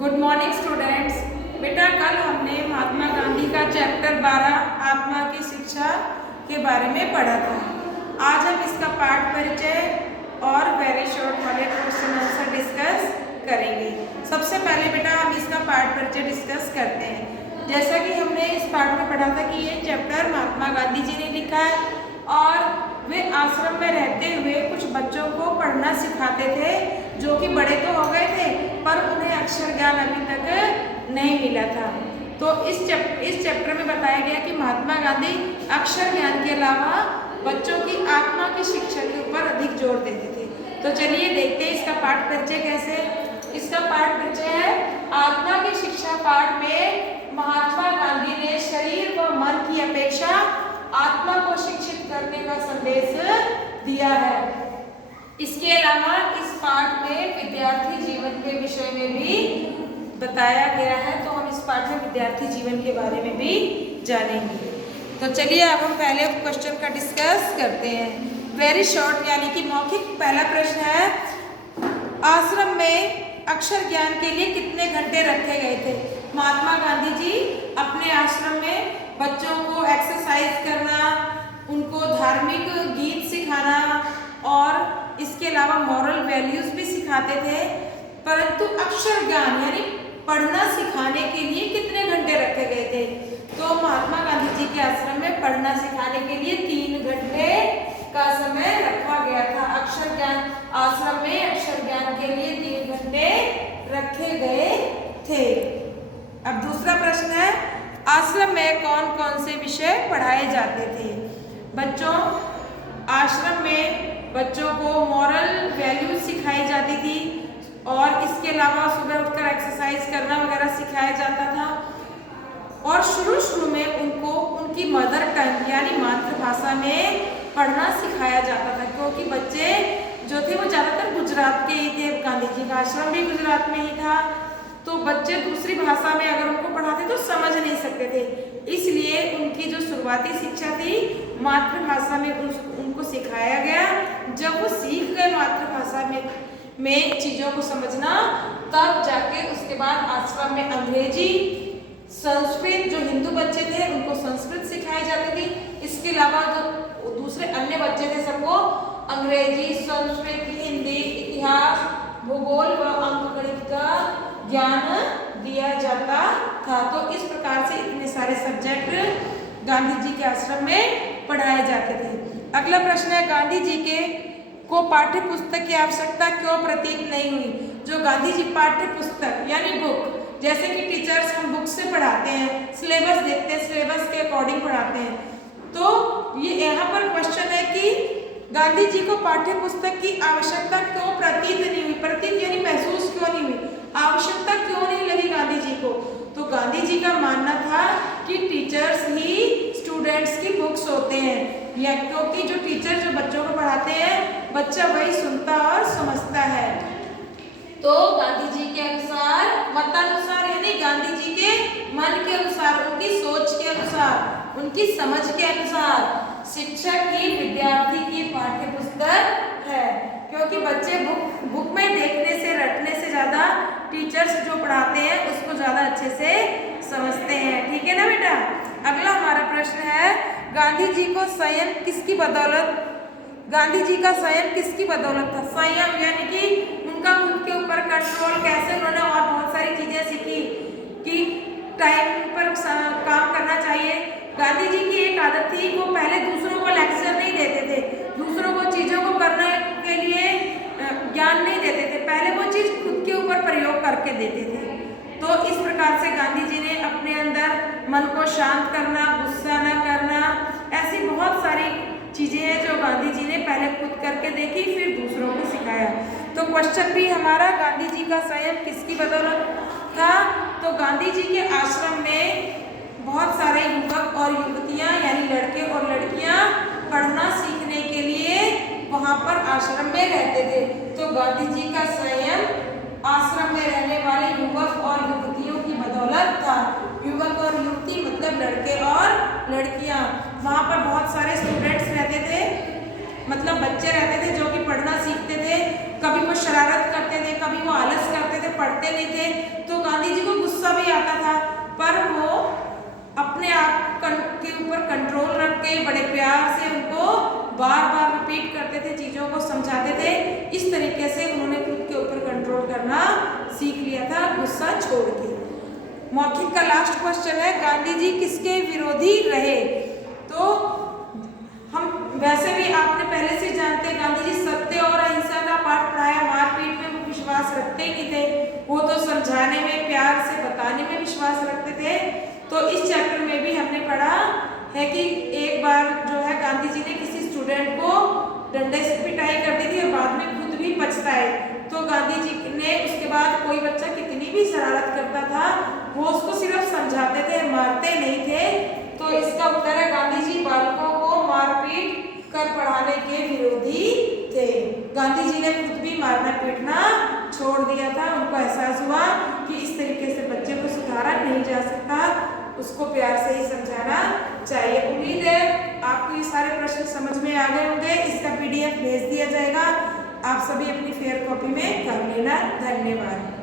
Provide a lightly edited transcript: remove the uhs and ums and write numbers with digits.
Good morning students. बेटा कल हमने महात्मा गांधी का चैप्टर 12 आत्मा की शिक्षा के बारे में पढ़ा था। आज हम इसका पाठ परिचय और वेरी शॉर्ट वाले क्वेश्चन आंसर डिस्कस करेंगे। सबसे पहले बेटा हम इसका पाठ परिचय डिस्कस करते हैं। जैसा कि हमने इस पाठ में पढ़ा था कि ये चैप्टर महात्मा गांधी जी ने लिखा है और वे आश्रम में रहते हुए कुछ बच्चों को पढ़ना सिखाते थे जो कि बड़े तो हो गए थे पर उन्हें अक्षर ज्ञान अभी तक नहीं मिला था। तो इस चैप्टर में बताया गया कि महात्मा गांधी अक्षर ज्ञान के अलावा बच्चों की आत्मा की शिक्षा के ऊपर अधिक जोर देते थे। तो चलिए देखते हैं इसका पाठ परिचय कैसे। इसका पाठ परिचय है आत्मा की शिक्षा। पाठ में महात्मा गांधी ने शरीर व मन की अपेक्षा आत्मा को शिक्षित करने का संदेश दिया है। इसके अलावा इस पाठ में विद्यार्थी जीवन के विषय में भी बताया गया है, तो हम इस पाठ में विद्यार्थी जीवन के बारे में भी जानेंगे। तो चलिए अब हम पहले क्वेश्चन का डिस्कस करते हैं। वेरी शॉर्ट यानी कि मौखिक पहला प्रश्न है, आश्रम में अक्षर ज्ञान के लिए कितने घंटे रखे गए थे? महात्मा गांधी जी अपने आश्रम में बच्चों को एक्सरसाइज करना, उनको धार्मिक गीत सिखाना और इसके अलावा मॉरल वैल्यूज भी सिखाते थे, परंतु अक्षर ज्ञान यानी पढ़ना सिखाने के लिए कितने घंटे रखे गए थे? तो महात्मा गांधी जी के आश्रम में पढ़ना सिखाने के लिए 3 घंटे का समय रखा गया था। अक्षर ज्ञान आश्रम में अक्षर ज्ञान के लिए 3 घंटे रखे गए थे। अब दूसरा प्रश्न है, आश्रम में कौन कौन से विषय पढ़ाए जाते थे? बच्चों आश्रम में बच्चों को मॉरल वैल्यूज सिखाई जाती थी और इसके अलावा सुबह उठकर एक्सरसाइज करना वगैरह सिखाया जाता था। और शुरू में उनको उनकी मदर टंग यानी मातृभाषा में पढ़ना सिखाया जाता था, क्योंकि बच्चे जो थे वो ज़्यादातर गुजरात के ही थे। गांधी जी का आश्रम भी गुजरात में ही था, तो बच्चे दूसरी भाषा में अगर उनको पढ़ाते तो समझ नहीं सकते थे। इसलिए उनकी जो शुरुआती शिक्षा थी मातृभाषा में उनको सिखाया गया। जब वो सीख गए मातृभाषा में चीज़ों को समझना, तब जाके उसके बाद आश्रम में अंग्रेजी, संस्कृत, जो हिंदू बच्चे थे उनको संस्कृत सिखाई जाती थी। इसके अलावा जो दूसरे अन्य बच्चे थे सबको अंग्रेजी, संस्कृत, हिंदी, इतिहास, भूगोल व अंकगणित का ज्ञान दिया जाता था। तो इस प्रकार से इतने सारे सब्जेक्ट गांधी जी के आश्रम में पढ़ाए जाते थे। अगला प्रश्न है, गांधी जी को पाठ्य पुस्तक की आवश्यकता क्यों प्रतीत नहीं हुई? जो गांधी जी पाठ्य पुस्तक यानी बुक, जैसे कि टीचर्स हम बुक से पढ़ाते हैं, सिलेबस देखते हैं, सिलेबस के अकॉर्डिंग पढ़ाते हैं, तो ये यहाँ पर क्वेश्चन है कि गांधी जी को पाठ्य पुस्तक की आवश्यकता क्यों प्रतीत नहीं हुई? प्रतीत यानी महसूस क्यों नहीं हुई? आवश्यकता क्यों नहीं लगी गांधी जी को? तो गांधी जी का मानना था कि टीचर्स ही स्टूडेंट्स की बुक्स होते हैं, या क्योंकि जो टीचर जो बच्चों को पढ़ाते हैं बच्चा वही सुनता और समझता है। तो गांधी जी के अनुसार, मतानुसार यानी गांधी जी के मन के अनुसार, उनकी सोच के अनुसार, उनकी समझ के अनुसार शिक्षक ही विद्यार्थी की पाठ्य पुस्तक है, क्योंकि बच्चे बुक में देखने से, रटने से ज़्यादा टीचर्स जो पढ़ाते हैं उसको ज़्यादा अच्छे से समझते हैं। ठीक है ना बेटा? अगला हमारा प्रश्न है, गांधी जी को संयम किसकी बदौलत, गांधी जी का संयम किसकी बदौलत था? संयम यानी कि उनका खुद के ऊपर कंट्रोल, कैसे उन्होंने और बहुत सारी चीज़ें सीखी कि टाइम पर काम करना चाहिए। गांधी जी की एक आदत थी, वो पहले दूसरों को लेक्चर नहीं देते थे, दूसरों को चीज़ों को करने के लिए ज्ञान नहीं देते थे, पहले वो चीज़ खुद के ऊपर प्रयोग करके देते थे। तो इस प्रकार से गांधी जी ने अपने अंदर मन को शांत करना, गुस्सा न करना, ऐसी बहुत सारी चीज़ें हैं जो गांधी जी ने पहले खुद करके देखी, फिर दूसरों को सिखाया। तो क्वेश्चन भी हमारा, गांधी जी का संयम किसकी बदौलत था? तो गांधी जी के आश्रम में बहुत सारे युवक और युवतियाँ यानी लड़के और लड़कियाँ पढ़ना सीखने के लिए वहाँ पर आश्रम में रहते थे। तो गांधी जी का संयम आश्रम में रहने वाले युवक और युवतियों की बदौलत था। युवक और युवती मतलब लड़के और लड़कियाँ। वहाँ पर बहुत सारे स्टूडेंट्स रहते थे, मतलब बच्चे रहते थे जो कि पढ़ना सीखते थे। कभी वो शरारत करते थे, कभी वो आलस करते थे, पढ़ते नहीं थे। तो ऊपर कंट्रोल रख के बड़े प्यार से उनको बार बार रिपीट करते थे, चीज़ों को समझाते थे। इस तरीके से उन्होंने खुद के ऊपर कंट्रोल करना सीख लिया था, गुस्सा छोड़ के। मौखिक का लास्ट क्वेश्चन है, गांधी जी किसके विरोधी रहे? तो हम वैसे भी आपने पहले से जानते हैं गांधी जी सत्य और अहिंसा का पाठ पढ़ाया, मारपीट में वो विश्वास रखते ही नहीं थे, वो तो समझाने में, प्यार से बताने में विश्वास रखते थे। तो इस चैप्टर में भी हमने पढ़ा है कि एक बार जो है गांधी जी ने किसी स्टूडेंट को डंडे से पिटाई कर दी थी और बाद में खुद भी पछताए। तो गांधी जी ने उसके बाद कोई बच्चा कितनी भी शरारत करता था वो उसको सिर्फ समझाते थे, मारते नहीं थे। तो इसका उत्तर है गांधी जी बालकों को मारपीट कर पढ़ाने के विरोधी थे। गांधी जी ने खुद भी मारना पीटना छोड़ दिया था। उनको एहसास हुआ कि इस तरीके से बच्चे को सुधारा नहीं जा सकता, उसको प्यार से ही समझाना चाहिए। उम्मीद है आपको ये सारे प्रश्न समझ में आ गए होंगे। इसका PDF भेज दिया जाएगा, आप सभी अपनी फेयर कॉपी में कर लेना। धन्यवाद।